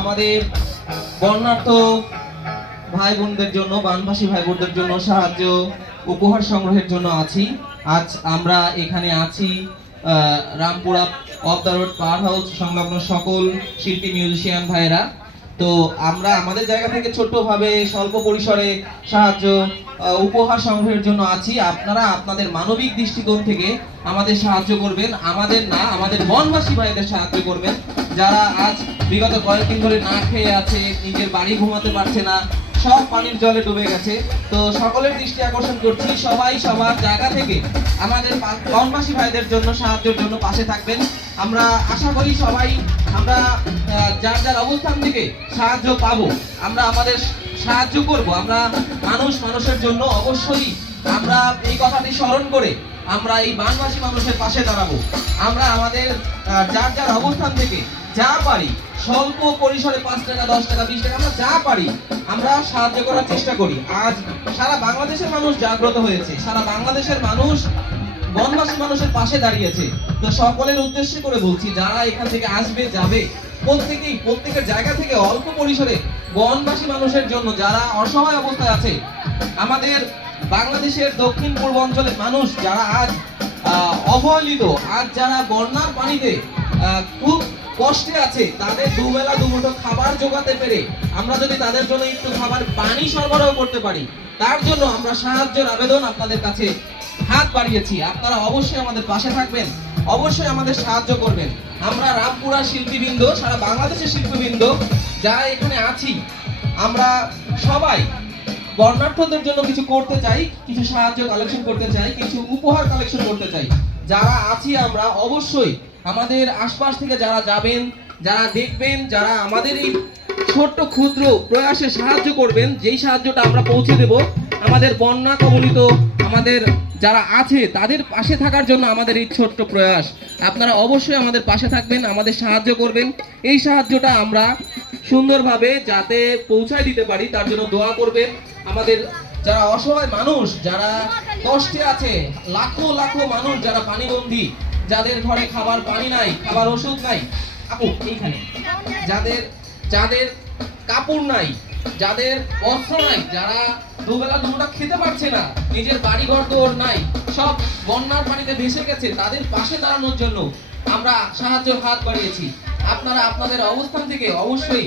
আমাদের বর্ণার্থ ভাই বোনদের জন্য, বানভাসী ভাই বোনদের জন্য সাহায্য, উপহার সংগ্রহের জন্য আছি। আজ আমরা এখানে আছি Rampura of the road power house সংলগ্ন সকল শিল্পী, মিউজিশিয়ান ভাইরা তো আমরা আমাদের জায়গা থেকে ছোট্টভাবে, স্বল্প পরিসরে সাহায্য উপহার সংগ্রহের জন্য আছি। আপনারা আপনাদের মানবিক দৃষ্টিকোণ থেকে আমাদের সাহায্য করবেন। আমাদের না, আমাদের বনবাসী ভাইদের সাহায্য করবেন। যারা আজ বিগত কয়েকদিন ধরে না খেয়ে আছে, নিজের বাড়ি ঘুমাতে পারছে না সব পানির জলে ডুবে গেছে। তো সকলের দৃষ্টি আকর্ষণ করছি। সবাই সবার জায়গা থেকে আমাদের বনবাসী ভাইদের জন্য, সাহায্যের জন্য পাশে থাকবেন। আমরা আশা করি সবাই আমরা যার যার অবস্থান থেকে সাহায্য পাবো, আমরা আমাদের সাহায্য করব। আমরা মানুষ মানুষের জন্য অবশ্যই আমরা এই কথাটি স্মরণ করে আমরা এই বানবাসী মানুষের পাশে দাঁড়াবো। আমরা আমাদের যার যার অবস্থান থেকে যা পারি, স্বল্প পরিসরে পাঁচ টাকা, দশ টাকা, বিশ টাকা, আমরা যা পারি, আমরা সাহায্য করার চেষ্টা করি। আজ সারা বাংলাদেশের মানুষ জাগ্রত হয়েছে, সারা বাংলাদেশের মানুষ বনবাসী মানুষের পাশে দাঁড়িয়েছে। তো সকলের উদ্দেশ্যে করে বলছি, যারা এখান থেকে আসবে, যাবে, প্রত্যেকেই, প্রত্যেকের জায়গা থেকে অল্প পরিসরে বনবাসী মানুষের জন্য যারা অসহায় অবস্থায় আছে, আমাদের বাংলাদেশের দক্ষিণ পূর্ব অঞ্চলের মানুষ যারা আজ অবহেলিত, আজ যারা বন্যার পানিতে খুব কষ্টে আছে, তাদের দুবেলা দুমুঠো খাবার জোগাতে পেরে আমরা যদি তাদের জন্য একটু খাবার পানি সরবরাহ করতে পারি, তার জন্য আমরা সাহায্যের আবেদন আপনাদের কাছে হাত বাড়িয়েছি। আপনারা অবশ্যই আমাদের পাশে থাকবেন, অবশ্যই আমাদের সাহায্য করবেন। আমরা রামপুরা শিল্পীবৃন্দ, সারা বাংলাদেশের শিল্পীবৃন্দ যারা এখানে আছি, আমরা সবাই বর্ণাঢ্যদের জন্য কিছু করতে চাই, কিছু সাহায্য কালেকশন করতে চাই, কিছু উপহার কালেকশন করতে চাই। যারা আছি আমরা, অবশ্যই আমাদের আশপাশ থেকে যারা যাবেন, যারা দেখবেন, যারা আমাদের এই ছোট্ট ক্ষুদ্র প্রয়াসে সাহায্য করবেন, যেই সাহায্যটা আমরা পৌঁছে দেব, আমাদের বন্যা কবলিত, আমাদের যারা আছে, তাদের পাশে থাকার জন্য আমাদের এই ছোট্ট প্রয়াস। আপনারা অবশ্যই আমাদের পাশে থাকবেন, আমাদের সাহায্য করবেন। এই সাহায্যটা আমরা সুন্দরভাবে যাতে পৌঁছায় দিতে পারি, তার জন্য দোয়া করবেন। আমাদের যারা অসহায় মানুষ, যারা কষ্টে আছে, লাখো লাখো মানুষ যারা পানিবন্দী যাদের ঘরে খাবার পানি নাই, খাবার ওষুধ নাই, আপু, এইখানে। যাদের যাদের কাপড় নাই, যাদের বস্ত্র নাই, যারা দুবেলা দুটা খেতে পারছে না, নিজের বাড়ি ঘর দৌড় নাই, সব বন্যার পানিতে ভেসে গেছে, তাদের পাশে দাঁড়ানোর জন্য আমরা সাহায্য হাত বাড়িয়েছি। আপনারা আপনাদের অবস্থান থেকে অবশ্যই